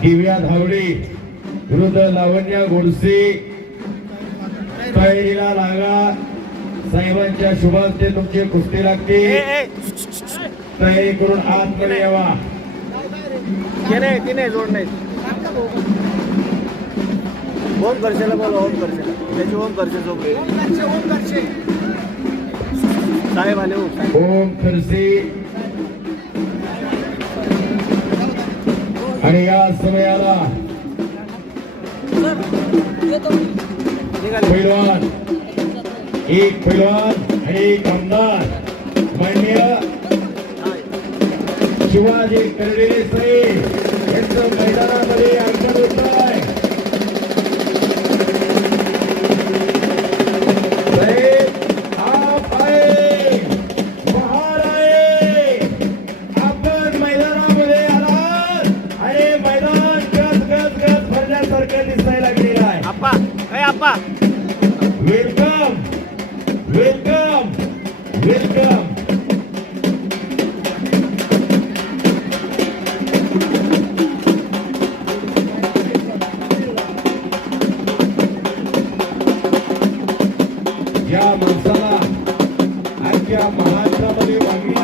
दिव्या धावडे विरुद्ध लावण्या गोडसे तयारीला लागा. साहेबांच्या शुभास्ते तुमची कुस्ती लागते. तयारी करून आतमध्ये यावा. तिने जोड नाही. ओम करशेला बोला ओम करशेला त्याची ओम करशे झोपले. ओमकारचे, ओमकारचे. साहेब आले हो. ओम साहेब खरसे. आणि या समयाला पैलवान एक पैलवान आणि एक आमदार मान्य शिवाजी करडेले साहेब यांचं मैदानामध्ये आगमन वेलकम वेलकम वेलकम. या माणसाला आजच्या महाराष्ट्रामध्ये मागणी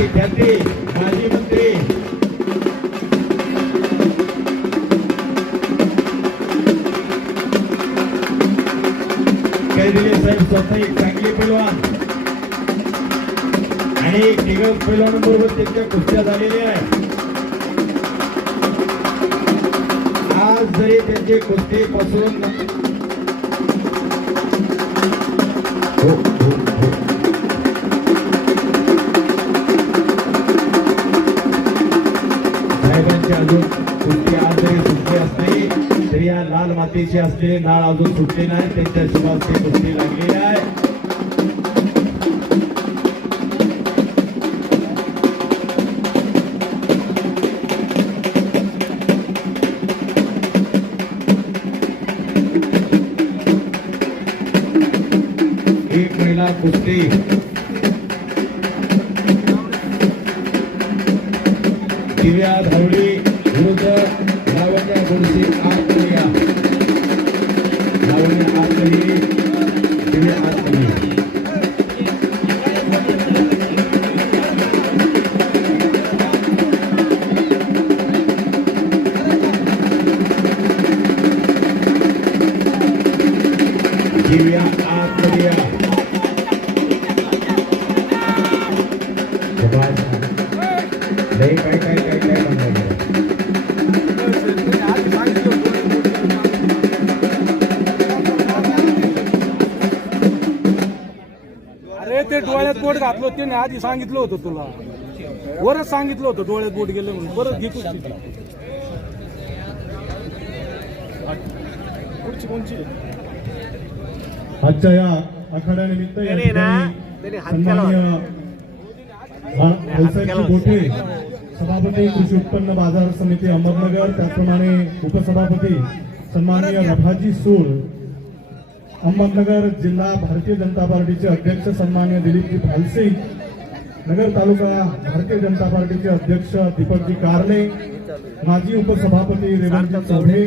आणि त्यांची माजी मंत्री. कैदिले साहेब स्वतः एक चांगले पैलवान. आणि दिग्गज पैलवानांबरोबर त्यांच्या कुस्त्या झालेल्या आहेत. आज जरी त्यांचे कुस्ती मातीचे असलेले नाळ अजून सुटले नाही त्यांच्या शुभास्ते कुस्ती लागलेली आहे. एक महिला कुस्ती. दिव्या धावडी विरुद्ध लावण्या गोडसे आत्मया लय काय काय काय काय म्हणणार अरे ते डोळ्यात बोट घातलं होतं त्याने आधी सांगितलं होतं तुला वरच सांगितलं होतं डोळ्यात बोट गेलं म्हणून परत घेतो पुढची कोणची आजच्या या आखाड्यानिमित्त या त्याने ना, ठिकाणी त्याने हात केला सन्माननीय बा- भाऊसाहेबजी बोठे सभापती कृषी उत्पन्न बाजार समिती अहमदनगर त्याचप्रमाणे उपसभापती सन्माननीय रभाजी सूळ अहमदनगर जिल्हा भारतीय जनता पार्टीचे अध्यक्ष सन्माननीय दिलीपजी भालसे नगर तालुका भारतीय जनता पार्टीचे अध्यक्ष दीपकजी कारले माजी उपसभापती रेवणजी चौधरी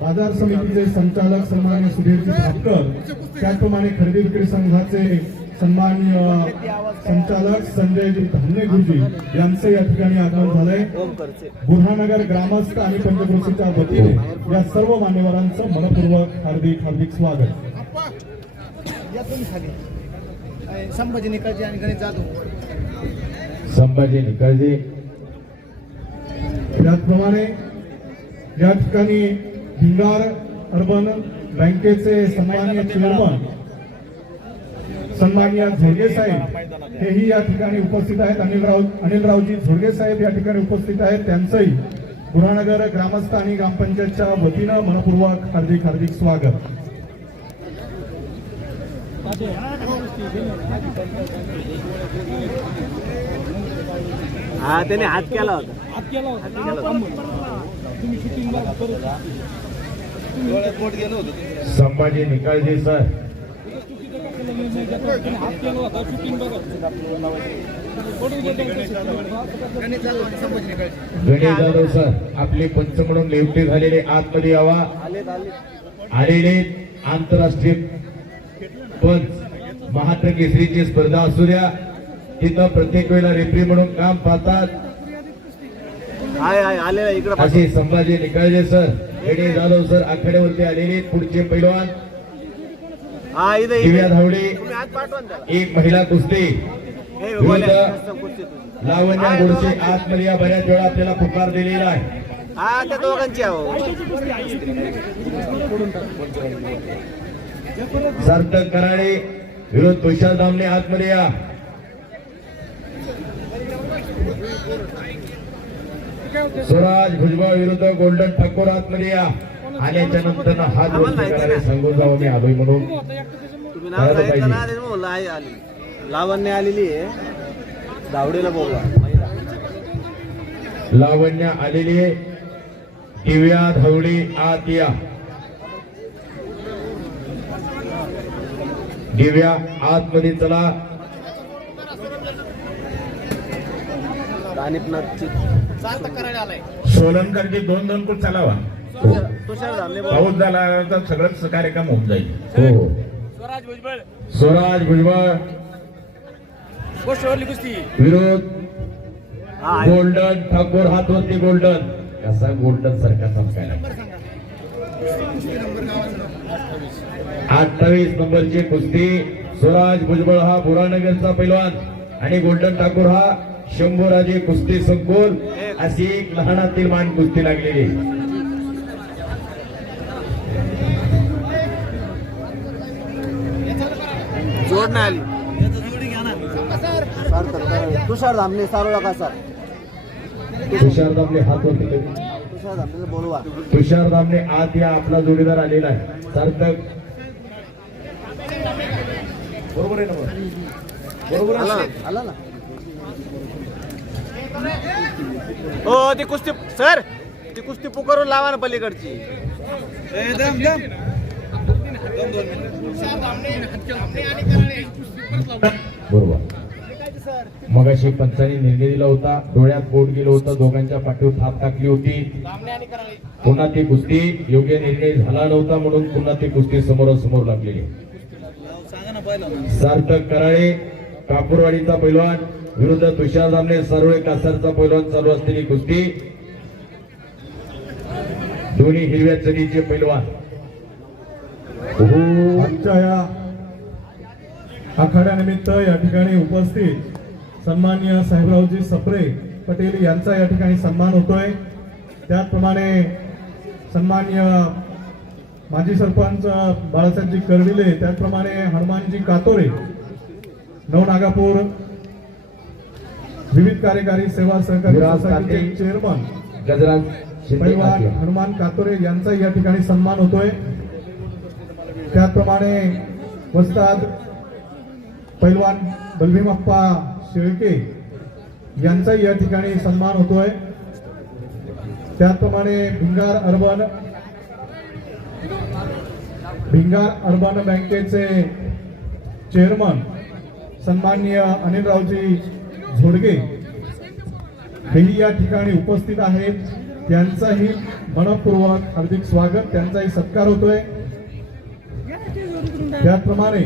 बाजार समितीचे संचालक सन्माननीय सुधीरजी भापकर त्याचप्रमाणे खरेदी विक्री संघाचे सन्माननीय संचालक संजयजी धामणे गुरुजी यांचं या ठिकाणी आगमन झालंय. बुरहानगर ग्रामस्थ आणि पंचक्रोशीच्या वतीने या सर्व मान्यवरांचं मनपूर्वक हार्दिक हार्दिक स्वागत. संभाजी निकालजी आणि गणेश जाधव. संभाजी निकाळजे त्याचप्रमाणे या ठिकाणी भिंगार अर्बन बँकेचे सन्माननीय चेअरमन सन्माननीय झोडगे साहेब हेही या ठिकाणी उपस्थित आहेत. अनिलराव अनिलरावजी झोडगे साहेब या ठिकाणी उपस्थित आहेत. त्यांचंही बुरानगर ग्रामस्थ आणि ग्रामपंचायतच्या वतीनं मनपूर्वक हार्दिक हार्दिक स्वागत. हा त्याने हात केला होता. हात केला होता. थांबून. तुम्ही शूटिंग बघा परत डोळ्यात बोट गेलं होतं. ते. संभाजी निकाळजे सर गणेश जाधव सर आपले पंच म्हणून नियुक्ती झालेले आतमध्ये यावा. आले आले आलेले आंतरराष्ट्रीय पंच महात्मा केसरीची स्पर्धा असू द्या. तिथं प्रत्येक वेळेला रेफरी म्हणून काम पाहतात. असे संभाजी निकाळजे सर गणेश जाधव सर आखाड्यावरती आलेले पुढचे पैलवान. दिव्या. धावडे एक महिला कुस्ती. लावण्या गोडसे आतमध्ये या बऱ्याच वेळा आपल्याला पुकार दिलेला आहे. हा त्या दोघांची आहो सार्थक कराडे विरोध तुषार दामले आतमध्ये या. स्वराज भुजबळ विरुद्ध गोल्डन ठाकूर आतमध्ये या. आल्याच्यानंतर हात वरती सांगून जावं मी आलोय म्हणून. तुम्ही नाव सांगितलं ना त्याच्यामुळे म्हणलं आहे आली. लावण्य आलेली आहे. धावडीला बोलवा लावण्य आलेली आहे. दिव्या धवडी आत या. दिव्या आतमध्ये चला. सोलनकरची दोन दोन फूट चालावा? बोलवा पाऊस झाला तर सगळंच कार्यक्रम होऊन जाईल. हो. हो स्वराज भुजबळ. विरोध. हा आहे. गोल्डन ठाकूर हातवरती गोल्डन. कसा गोल्डन सारखा चमकायला अठ्ठावीस नंबरची कुस्ती. स्वराज भुजबळ हा बुरानगरचा पैलवान. आणि गोल्डन ठाकूर हा शंभूराजे कुस्ती संकुल. अशी एक लहानातील मान कुस्ती लागलेली जोड नाही आली. तुषार धामणे सारोळा का सर? तुषार हातवरती कधी तुषार धामणेला बोलवा. तुषार दामले आत या आपला जोडीदार आलेला आहे. सार्थक. बरोबर आहे ना? बरोबर आला आहे ना? आला ना हो ती कुस्ती सर ती कुस्ती पुकारून लावा ना पलीकडची. बरोबर. मग अशी मगाशी पंचांनी निर्णय दिला होता डोळ्यात बोट गेलं होतं दोघांच्या पाठीवर थाप टाकली होती. पुन्हा ती कुस्ती योग्य निर्णय झाला नव्हता म्हणून पुन्हा ती कुस्ती समोरासमोर लागलेली. सार्थक कराळे कापूरवाडीचा पैलवान विरुद्ध तुषार दामले सारोळे कासारचा पैलवान चालू असलेली कुस्ती. दोन्ही हिरव्या चरीचे पैलवान. आजच्या या आखाड्यानिमित्त या ठिकाणी उपस्थित सन्मान्य साहेबरावजी सप्रे पटेल यांचा या ठिकाणी सन्मान होतोय त्याचप्रमाणे सन्मान्य माजी सरपंच बाळासाहेबजी कर्डिले त्याचप्रमाणे हनुमानजी कातोरे नवनागापूर विविध कार्यकारी सेवा सहकारी. चेअरमन गजराज. हनुमान कातोरे यांचा या ठिकाणी सन्मान होतोय त्याचप्रमाणे वस्ताद पैलवान बलभीमप्पा शेळके यांचाही या ठिकाणी सन्मान होतोय. त्याचप्रमाणे भिंगार अर्बन भिंगार अर्बन बँकेचे चेअरमन सन्माननीय अनिलरावजी झोडगे हेही या ठिकाणी उपस्थित आहेत. त्यांचाही मनपूर्वक हार्दिक स्वागत त्यांचाही सत्कार होतोय. त्याचप्रमाणे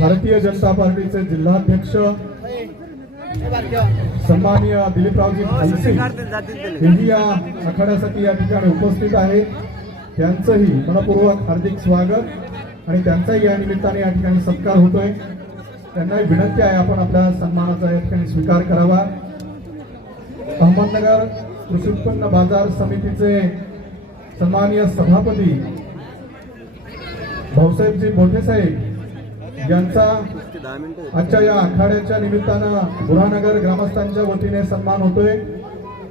भारतीय जनता पार्टीचे जिल्हाध्यक्ष सन्माननीय दिलीपरावजी भालसे हेही या आखाड्यासाठी या ठिकाणी उपस्थित आहेत. त्यांचंही मनपूर्वक हार्दिक स्वागत आणि त्यांचाही या निमित्ताने या ठिकाणी सत्कार होतोय. त्यांनाही विनंती आहे आपण आपल्या सन्मानाचा या ठिकाणी स्वीकार करावा. अहमदनगर कृषी उत्पन्न बाजार समितीचे सन्माननीय सभापती भाऊसाहेबजी मोठे साहेब यांचा आजच्या या आखाड्याच्या निमित्तानं बुरानगर ग्रामस्थांच्या वतीने सन्मान होतोय.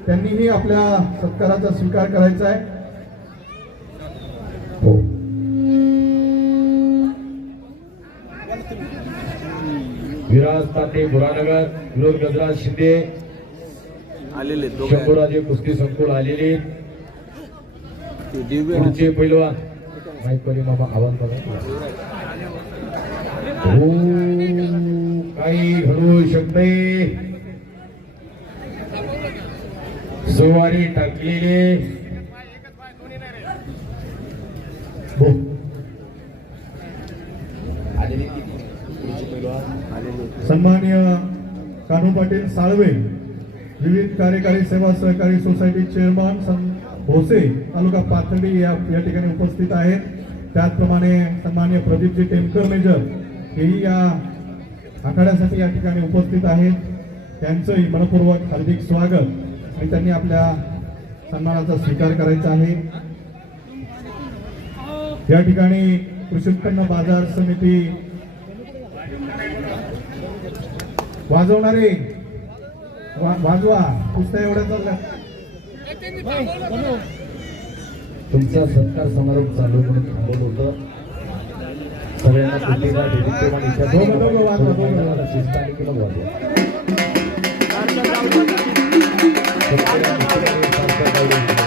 त्यांनीही आपल्या सत्काराचा स्वीकार करायचा आहे. हो. विराज ताते बुरानगर विनोद गजराज शिंदे आलेले शंभूराजे कुस्ती संकुल आलेले दिव्य पैलवान. माईकवाली मामा आव्हान बघा. हो काही घडू शकते. सुवारी टाकलेले. हो. सन्मान्य कानू पाटील साळवे विविध कार्यकारी सेवा सहकारी सोसायटी चेअरमन सं- भोसे तालुका पाथर्डी या ठिकाणी उपस्थित आहेत. त्याचप्रमाणे सन्मान्य प्रदीपजी टेमकर मेजर हेही या आखाड्यासाठी या ठिकाणी उपस्थित आहेत. त्यांचंही मनपूर्वक हार्दिक स्वागत आणि त्यांनी आपल्या सन्मानाचा स्वीकार करायचा आहे. या ठिकाणी कृषी उत्पन्न बाजार समिती वाजवणारे वा- वाजवा. पुस्तक एवढं त्यांचा तुमचा सत्कार समारोप चालू म्हणून थांबवलं होतं. सगळ्यांना कुस्तीला डेबिट आणि शिस्त आणि